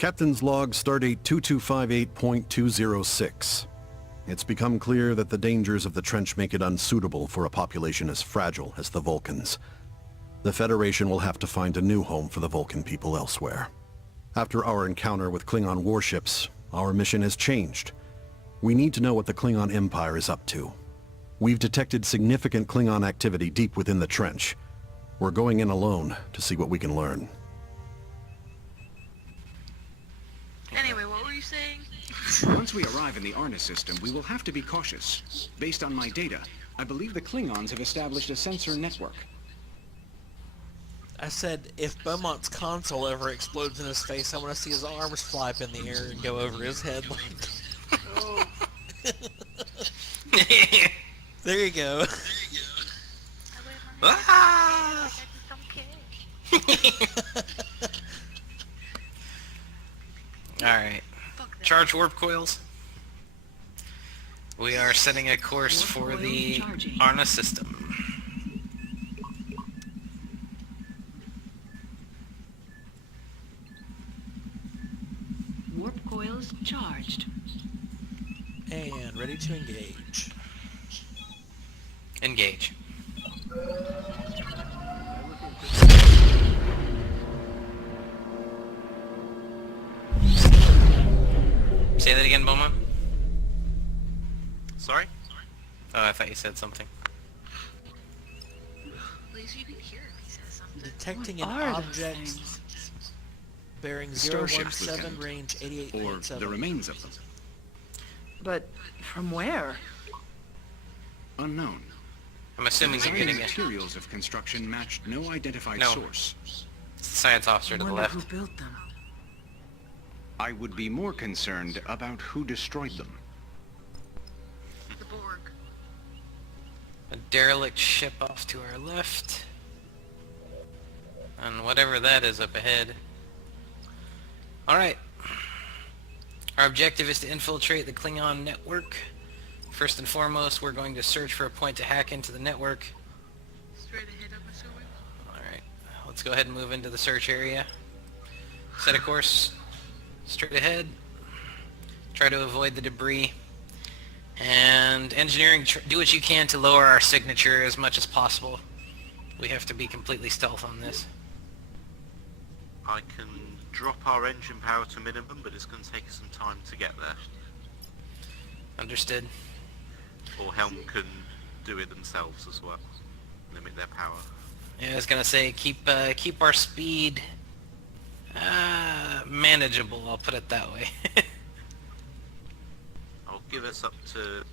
Captain's log stardate 2258.206. It's become clear that the dangers of the trench make it unsuitable for a population as fragile as the Vulcans. The Federation will have to find a new home for the Vulcan people elsewhere. After our encounter with Klingon warships, our mission has changed. We need to know what the Klingon Empire is up to. We've detected significant Klingon activity deep within the trench. We're going in alone to see what we can learn. Anyway, what were you saying? Once we arrive in the Arna system, we will have to be cautious. Based on my data, I believe the Klingons have established a sensor network. I said, if Beaumont's console ever explodes in his face, I want to see his arms flap in the air and go over his head like... Oh. There you go. Ah! Alright. Charge warp coils. We are setting a course for the Arna system. Warp coils charged. And ready to engage. Engage. Say that again, Beaumont. Sorry? Oh, I thought you said something. At least you can hear if he says something. Detecting an What are those object things? bearing Starships, 017, Lieutenant. range Or the 88.7. remains of them. But from where? Unknown. I'm assuming you're Design getting it. materials of construction matched no identified No. source. It's the science officer to the Wonder left. who built them. I would be more concerned about who destroyed them. The Borg. A derelict ship off to our left. And whatever that is up ahead. Alright. Our objective is to infiltrate the Klingon network. First and foremost, we're going to search for a point to hack into the network. Straight ahead, I'm assuming. Alright. Let's go ahead and move into the search area. Set a course straight ahead. Try to avoid the debris. And engineering, do what you can to lower our signature as much as possible. We have to be completely stealth on this. I can drop our engine power to minimum, but it's going to take us some time to get there. Understood. Or Helm can do it themselves as well. Limit their power. Yeah, I was gonna say keep our speed manageable. I'll put it that way. I'll give us up to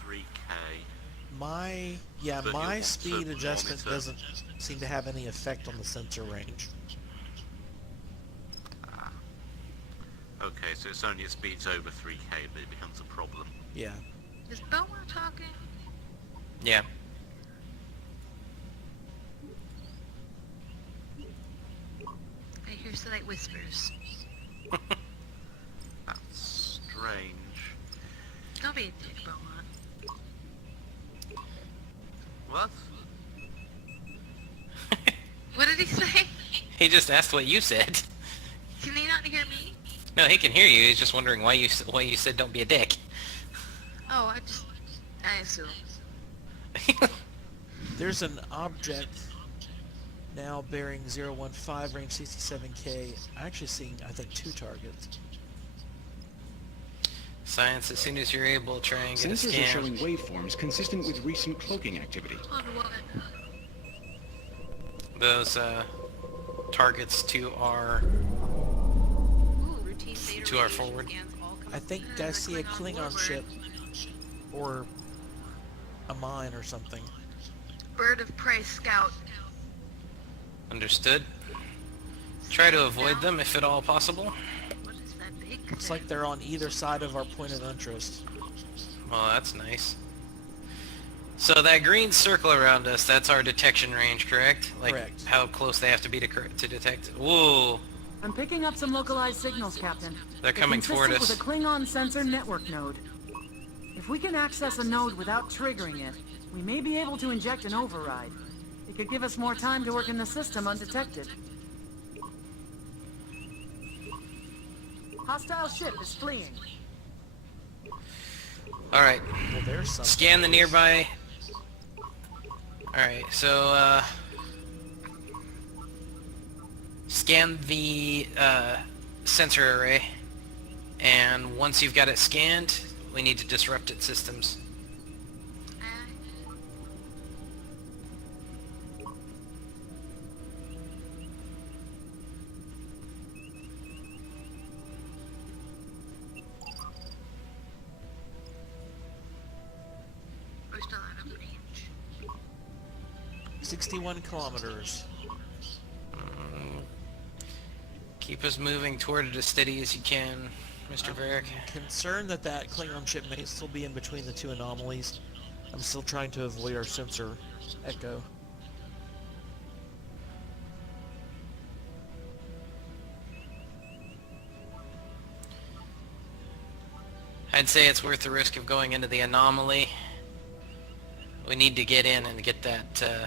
3k. My But you'll want to speed adjustment monitor. doesn't seem to have any effect on the sensor range. Okay, so it's only at speeds over 3k that it becomes a problem. Yeah. Is Beaumont talking? Yeah. I hear slight whispers. That's strange. Don't be a dick, Beaumont. What? What did he say? He just asked what you said. Can he not hear me? No, he can hear you. He's just wondering why you said don't be a dick. Oh, I assume. There's an object now bearing 015, range 67K. I'm actually seeing, I think, 2 targets. Science, as soon as you're able, try and get a Sensors are scan. showing waveforms consistent with recent cloaking activity. On what? Those targets to our Ooh, routine data To our radiation forward. scans all I think I see a Klingon ship or a mine or something. Bird of prey scout. understood. Try to avoid them if at all possible. What is that big? Looks like they're on either side of our point of interest. Well, that's nice. So that green circle around us, that's our detection range, correct? Like Correct. how close they have to be to detect. Whoa! I'm picking up some localized signals, Captain. They're coming toward us. With a Klingon sensor network node. If we can access a node without triggering it, we may be able to inject an override. It could give us more time to work in the system undetected. Hostile ship is fleeing. Alright, Well, there's something. scan the nearby... Alright, so, scan the, sensor array, and once you've got it scanned, we need to disrupt its systems. We're still out of range. 61 kilometers. Keep us moving toward it as steady as you can, Mr. Varric. Concerned that that Klingon ship may still be in between the two anomalies. I'm still trying to avoid our sensor echo. I'd say it's worth the risk of going into the anomaly. We need to get in and get that, I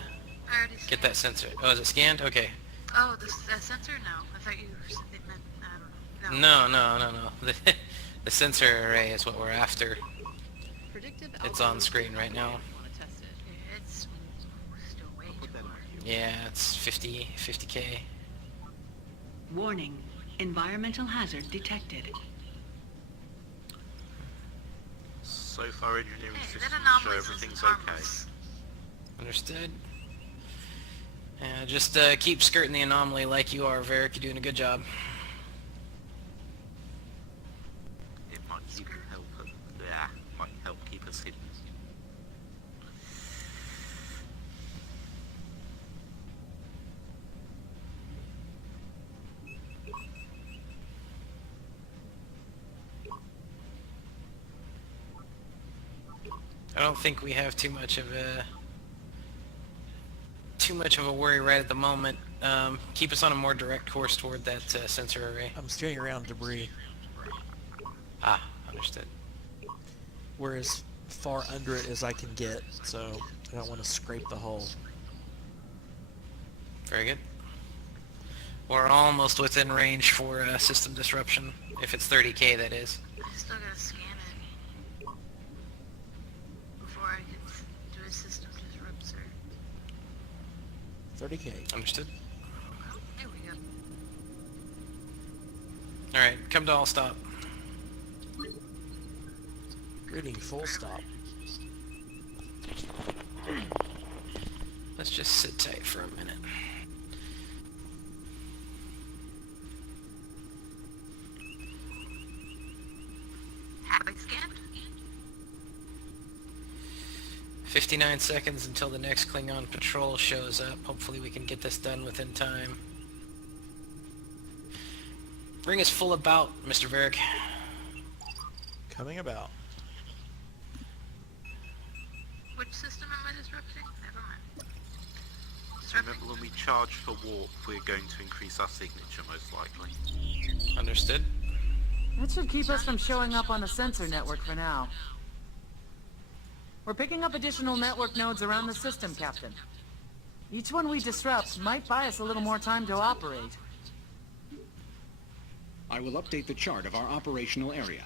already get that sensor. Oh, is it scanned? Okay. Oh, the sensor? No. I thought you were saying they meant, I don't know. No. The sensor array is what we're after. It's on screen right now. Yeah, it's still way too far. Yeah, it's 50K. Warning. Environmental hazard detected. So far, engineering Hey, systems that show anomaly everything's is okay. harmless. Understood. Just keep skirting the anomaly like you are, Varric. You're doing a good job. It might might help keep us hidden. I don't think we have too much of a worry right at the moment. Keep us on a more direct course toward that sensor array. I'm steering around debris. Ah, understood. We're as far under it as I can get, so I don't want to scrape the hull. Very good. We're almost within range for system disruption, if it's 30K, that is. I still gotta scan it before I can do a system disrupt, sir. 30K. Understood. There we go. Alright, come to all stop. Reading full stop. Let's just sit tight for a minute. Have I scanned? 59 seconds until the next Klingon patrol shows up. Hopefully we can get this done within time. Bring us full about, Mr. Varric. Coming about. Which system am I disrupting? Never mind. Disrupting? Remember when we charge for warp, we're going to increase our signature most likely. Understood. That should keep us from showing up on the sensor network for now. We're picking up additional network nodes around the system, Captain. Each one we disrupt might buy us a little more time to operate. I will update the chart of our operational area.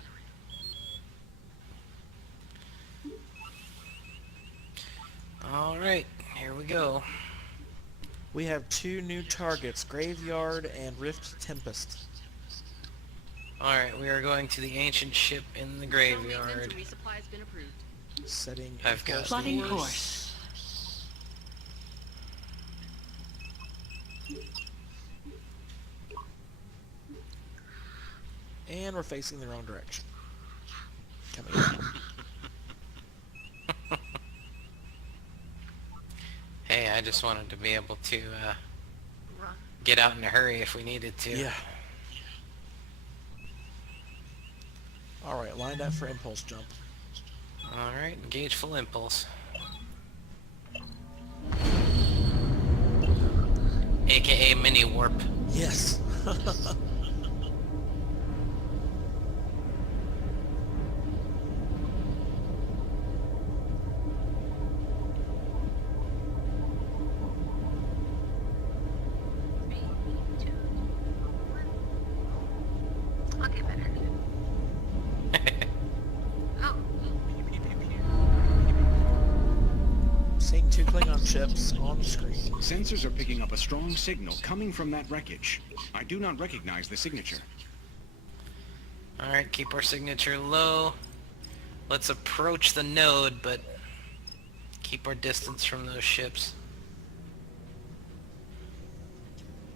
Alright, here we go. We have two new targets, Graveyard and Rift Tempest. Alright, we are going to the ancient ship in the graveyard. Resupply has been approved. Setting I've got Plotting the- course. And we're facing the wrong direction. Coming up. Hey, I just wanted to be able to Run. get out in a hurry if we needed to. Yeah. Alright, lined up for impulse jump. Alright, engage full impulse. AKA mini warp. Yes. I'll get better. Oh, Seeing 2 Klingon ships on the screen. Sensors are picking up a strong signal coming from that wreckage. I do not recognize the signature. Alright, keep our signature low. Let's approach the node, but keep our distance from those ships.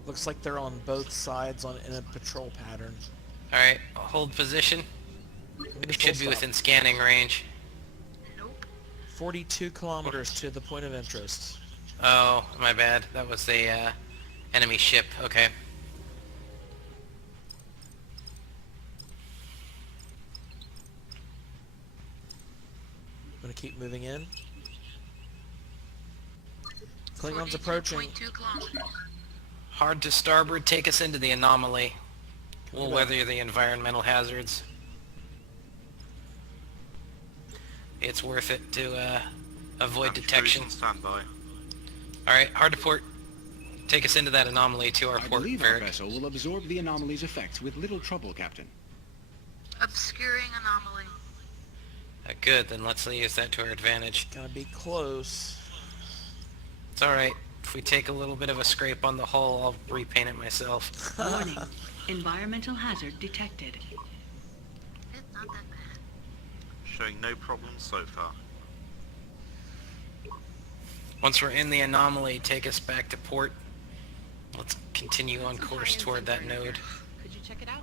Looks like they're on both sides in a patrol pattern. Alright, hold position. We should be within scanning range. nope. 42 kilometers to the point of interest. Oh, my bad. That was the enemy ship. Okay. I'm gonna keep moving in. Klingons 42.2 approaching. kilometers. Hard to starboard, take us into the anomaly. We'll weather the environmental hazards. It's worth it to avoid detection. Standby. Alright, hard to port. Take us into that anomaly to our I port, believe our Varric. vessel will absorb the anomaly's effects with little trouble, Captain. Obscuring anomaly. Good, then let's use that to our advantage. Gonna be close. It's alright. If we take a little bit of a scrape on the hull, I'll repaint it myself. Warning. Environmental hazard detected. It's not that bad. Showing no problems so far. Once we're in the anomaly, take us back to port. Let's continue on course toward that node. Could you check it out?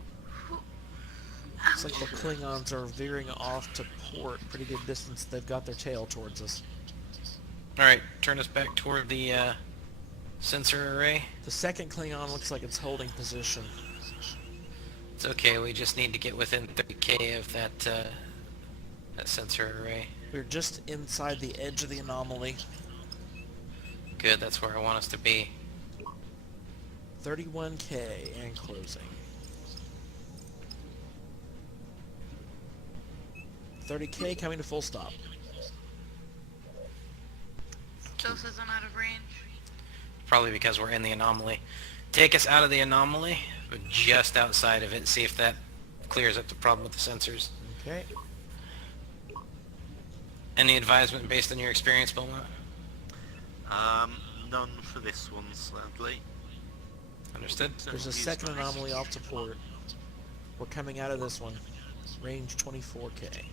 Looks like the Klingons are veering off to port. Pretty good distance. They've got their tail towards us. Alright, turn us back toward the sensor array. The second Klingon looks like it's holding position. It's okay, we just need to get within 30k of that sensor array. We're just inside the edge of the anomaly. Good, that's where I want us to be. 31k and closing. 30k coming to full stop. Still says I'm out of range. Probably because we're in the anomaly. Take us out of the anomaly, but just outside of it, see if that clears up the problem with the sensors. Okay. Any advisement based on your experience, Beaumont? None for this one, sadly. Understood? There's a second anomaly off to port. We're coming out of this one. Range 24k.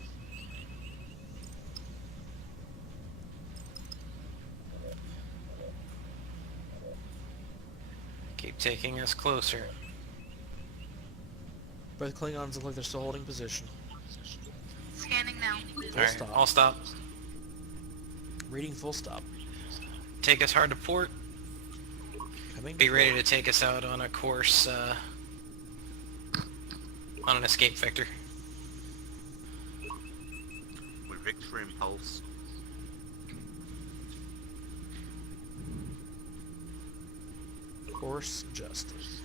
Keep taking us closer. Both Klingons look like they're still holding position. Scanning now. Alright, stop. I'll stop. Reading full stop. Take us hard to port. Coming. Be ready to take us out on a course, on an escape vector. With Victor Impulse. Course justice.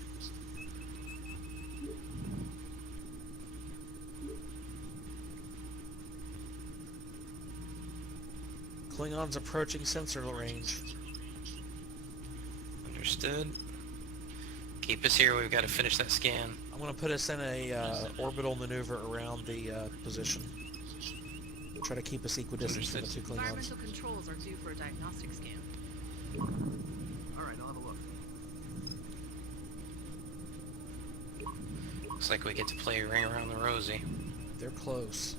Klingons approaching sensor range. Understood. Keep us here, we've got to finish that scan. I'm going to put us in a orbital maneuver around the position. Try to keep us equidistant to the two Klingons. Environmental controls are due for a diagnostic scan. Alright, I'll have a look. Looks like we get to play Ring Around the Rosie. They're close.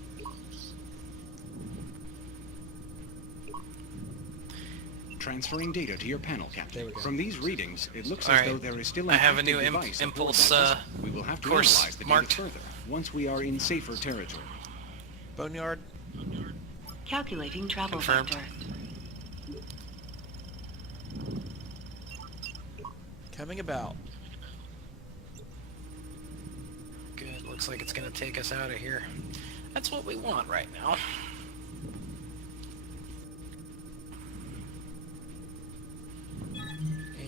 Transferring data to your panel, There Captain. we go. From these readings, it looks All as right. though there is still an I have a active new device aboard impulse, that vessel. We will have to course analyze the marked. data further once we are in safer territory. Boneyard, Calculating travel Confirmed. vector. coming about. Good, looks like it's going to take us out of here. That's what we want right now.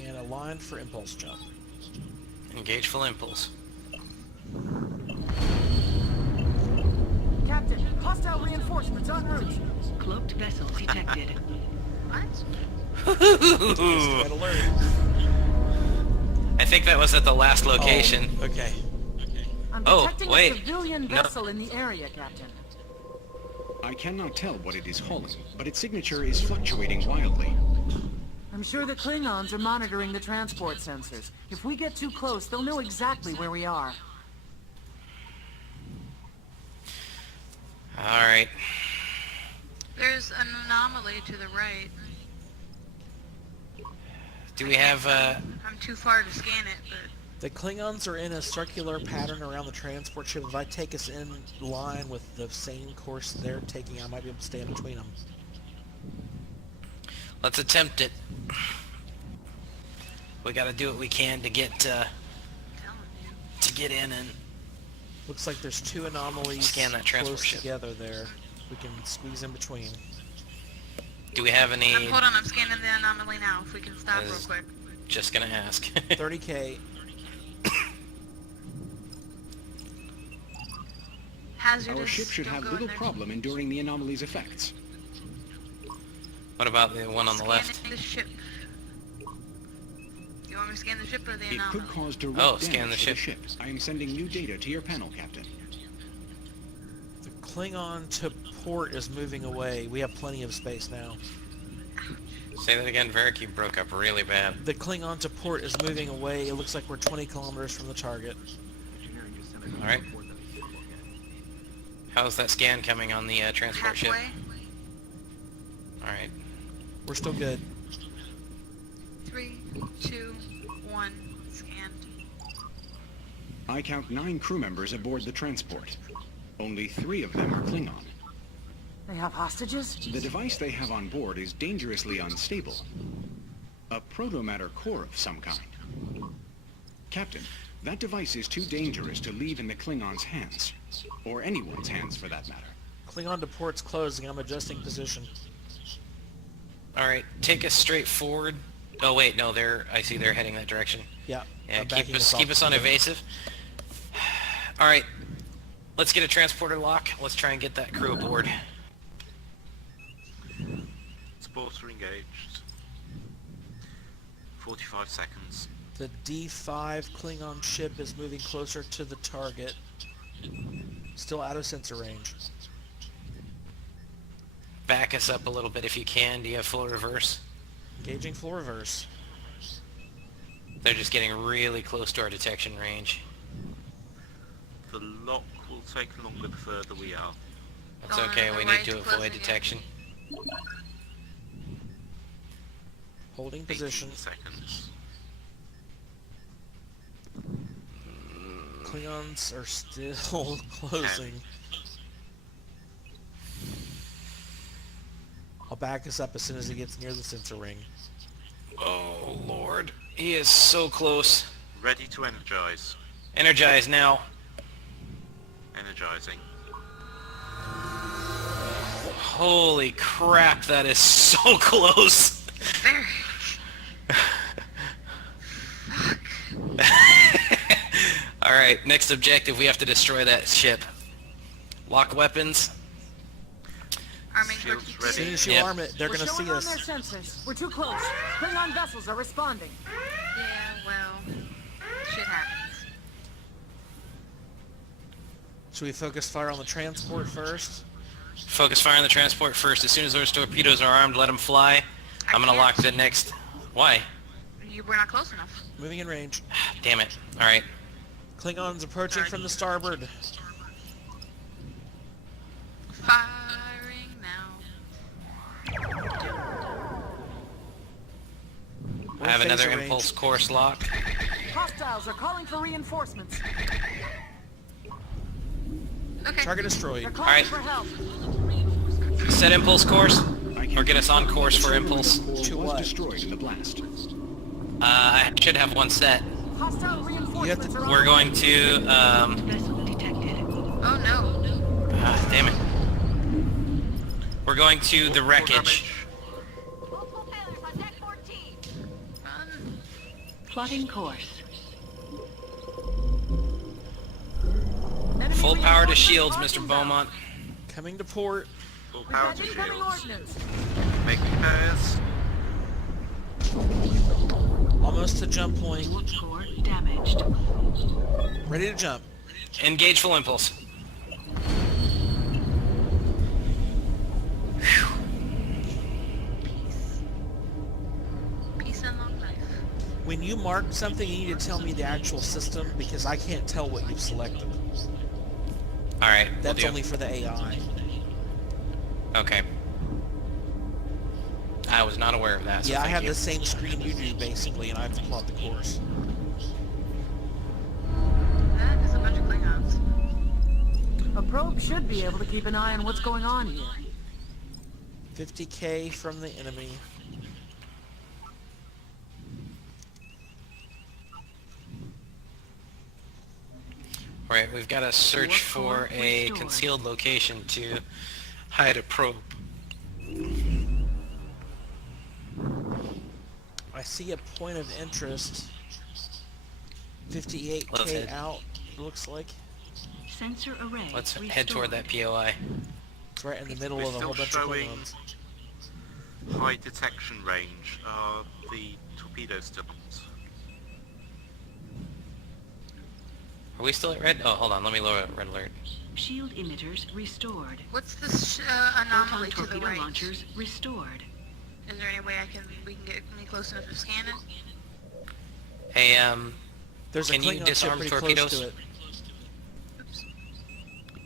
And a line for impulse jump. Engage full impulse. Captain, hostile reinforcements en route. Cloaked vessel detected. What? Red alert. I think that was at the last location. Oh, okay. I'm Oh, detecting wait. a civilian No. vessel in the area, Captain. I cannot tell what it is hauling, but its signature is fluctuating wildly. I'm sure the Klingons are monitoring the transport sensors. If we get too close, they'll know exactly where we are. Alright. There's an anomaly to the right. Do we have, I'm too far to scan it, but The Klingons are in a circular pattern around the transport ship. If I take us in line with the same course they're taking, I might be able to stay in between them. let's attempt it. We gotta do what we can to get, I'm telling you. to get in and... Looks like there's two anomalies Scan that transport close ship. together there. We can squeeze in between. Do we have any... Hold on, I'm scanning the anomaly now. If we can stop real Is- quick. Just gonna ask. 30K. Hazardous. Our ship should don't have go in little there. problem enduring the anomaly's effects. What about the one on the left? Scanning the ship. You want me to scan the ship or the It anomaly? could cause direct Oh, damage scan the to ship. the ship. I am sending new data to your panel, Captain. The Klingon to port is moving away. We have plenty of space now. Say that again, Varric, you broke up really bad. The Klingon to port is moving away. It looks like we're 20 kilometers from the target. Alright. How's that scan coming on the transport ship? Halfway. Alright. We're still good. 3, 2, 1. Scanned. I count 9 crew members aboard the transport. Only 3 of them are Klingon. They have hostages? The device they have on board is dangerously unstable. A protomatter core of some kind. Captain, that device is too dangerous to leave in the Klingons' hands. Or anyone's hands, for that matter. Klingon to port's closing. I'm adjusting position. Alright, take us straight forward. Oh wait, no, I see they're heading that direction. Yeah. Yeah, I'm keep backing us off on the- evasive. Alright, let's get a transporter lock. Let's try and get that crew aboard. Sports are engaged. 45 seconds. The D5 Klingon ship is moving closer to the target. Still out of sensor range. Back us up a little bit if you can. Do you have full reverse? Engaging full reverse. They're just getting really close to our detection range. The lock will take longer the further we are. That's Going okay, on the we right need to to avoid closing it. detection. Holding 18 position. seconds. Klingons are still closing. I'll back us up as soon as he gets near the sensor ring. Oh lord, he is so close. Ready to energize. Energize now. Energizing. Holy crap, that is so close. Very. Alright, next objective, we have to destroy that ship. Lock weapons. Arming Shields torpedoes. As soon ready. as you Yep. arm it, they're We're gonna showing see on us. their sensors. We're too close. Klingon vessels are responding. Yeah, well, shit happens. Should we focus fire on the transport first? Focus fire on the transport first. As soon as those torpedoes are armed, let them fly. I'm gonna lock the next... Why? We're not close enough. Moving in range. Damn it. Alright. Klingons approaching from the starboard. Firing now. We're I have in another phaser range. impulse course lock. Hostiles are calling for reinforcements. Okay. Target destroyed. They're calling Alright. for help. Set impulse course. I can Or get us on course for confirm impulse. the core To was what? destroyed in the blast. I should have one set. Hostile reinforcements are on We're the going way. to, Vessel detected. Oh no. damn it. We're going to the wreckage. Run. Plotting course. Enemy Full power to reinforcements shields, are Mr. inbound. Beaumont. Coming to port. Full We've power got to incoming shields. ordnance. Making pairs. Almost to jump point. Core damaged. Ready to jump. Engage full impulse. Peace and long life. When you mark something, you need to tell me the actual system because I can't tell what you've selected. Alright, That's only for the AI. Okay. I was not aware of that, so Yeah, I thank have you. the same screen you do basically, and I have to plot the course. That is a bunch of Klingons. A probe should be able to keep an eye on what's going on here. 50k from the enemy. Alright, we've got to search for a Restored. concealed location to hide a probe. I see a point of interest. 58k Let's head. out, looks like. Sensor array Let's restored. head toward that POI. It's right in the middle We're of a whole still bunch of showing Klingons. high detection range. Are the torpedoes still on? Are we still at red? Oh, hold on. Let me lower red alert. Shield emitters restored. What's this anomaly Proton to the torpedo right? launchers restored. Is there any way we can get me close enough to scan it? Hey, There's a Can you Klingon ship disarm pretty torpedoes? close to it. Oops.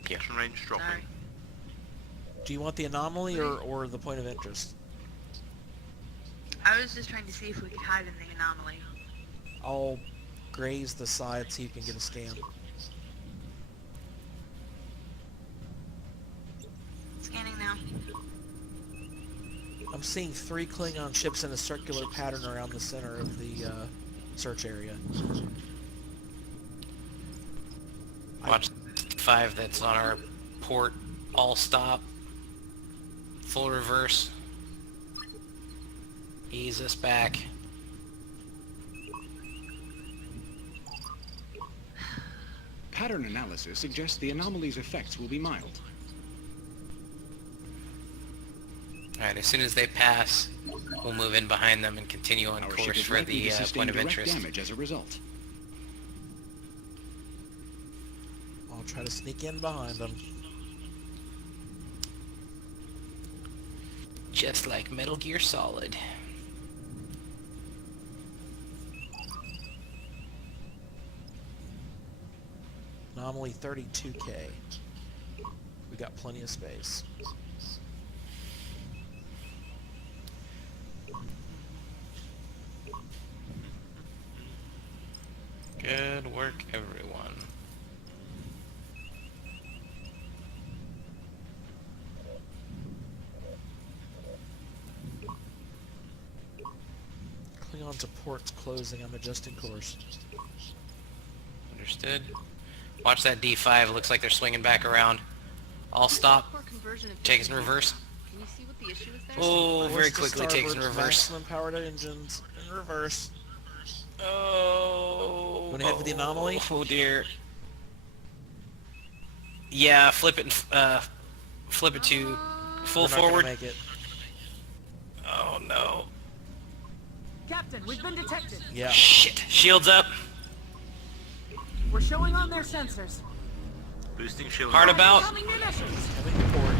Detection range dropping. Sorry. Do you want the anomaly or the point of interest? I was just trying to see if we could hide in the anomaly. I'll graze the side so you can get a scan. Scanning now. I'm seeing 3 Klingon ships in a circular pattern around the center of the search area. watch 5 that's on our port. All stop. Full reverse. Ease us back. Pattern analysis suggests the anomaly's effects will be mild. Alright, as soon as they pass, we'll move in behind them and continue on Our ship course is for likely the to sustain point of direct interest. damage as a result. I'll try to sneak in behind them. Just like Metal Gear Solid. Anomaly 32k. We got plenty of space. Good work, everyone. Klingon to ports closing. I'm adjusting course. Understood. Watch that D5. Looks like they're swinging back around. All stop. Take us in reverse. Can you see what the issue is there? Oh, very Course to quickly takes in starboard, reverse. Maximum powered engines in reverse. Oh. Wanna head for the anomaly? Oh dear. Yeah, flip it. Flip it to full We're not gonna forward. make it. Oh no. Captain, we've been detected. Yeah. Shit. Shields up. We're showing on their sensors. Boosting shield. Hard about. Incoming munitions. Coming to port.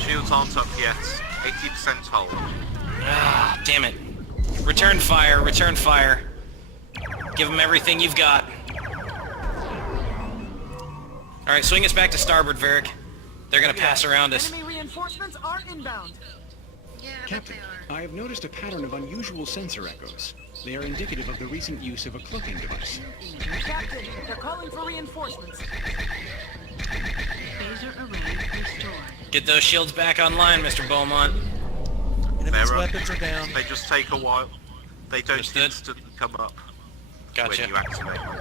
Shields aren't up yet. 80% hold. Ah, damn it. Return fire. Return fire. Give them everything you've got. All right, swing us back to starboard, Varric. They're gonna pass around us. Enemy reinforcements are inbound. Yeah, I bet Captain, they are. I have noticed a pattern of unusual sensor echoes. They are indicative of the recent use of a cloaking device. Captain, they're calling for reinforcements. Phaser array restored. Get those shields back online, Mr. Beaumont. Enemy's They're up. weapons are down. They just take a while. They don't Understood. instantly come up Gotcha. when you activate them.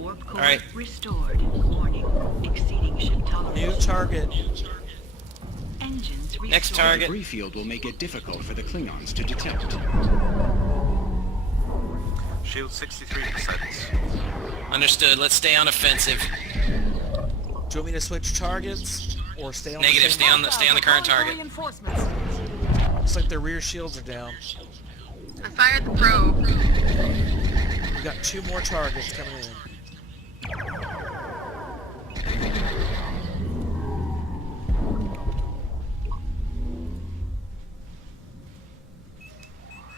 Warp core Alright. restored. Warning. Exceeding ship tolerance. New target. Engines restored. Next The target. debris field will make it difficult for the Klingons to detect. Shield 63%. Understood. Let's stay on offensive. Do you want me to switch targets or stay on Negative. the same? Stay on the current Calling for target. Reinforcements. Looks like their rear shields are down. I fired the probe. We got 2 more targets coming in.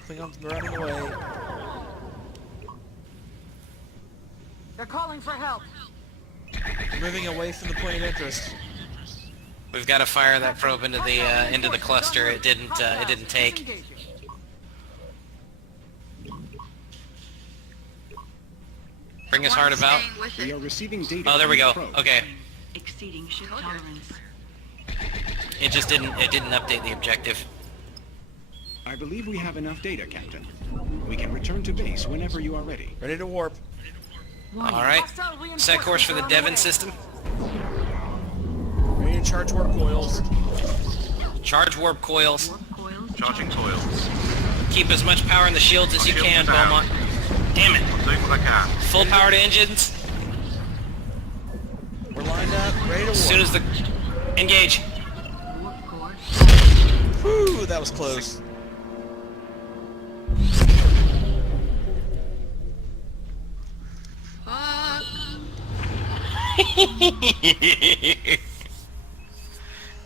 Klingon's running away. They're calling for help. Moving away from the point of interest. We've got to fire that probe into the cluster. It didn't take. Disengaging. Bring us hard about. Staying with We it. are receiving data Oh, there we from go. the probe. Okay. Exceeding ship Told you. tolerance. It just didn't update the objective. I believe we have enough data, Captain. We can return to base whenever you are ready. Ready to warp. Warning. All right. Hostile Set course for the reinforcements are on Devon way. system. Ready to charge warp coils. Charge warp coils. Warp coils Charging charged. coils. Keep as much power in the shields as you Shields can, down. Beaumont. Damn it. I'm doing what I can. Full power to engines. We're lined up, ready to warp. As soon as the... Engage. Warp core. Whew, that was close. Fuck.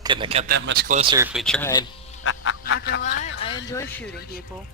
Couldn't have got that much closer if we tried. Not gonna lie, I enjoy shooting people.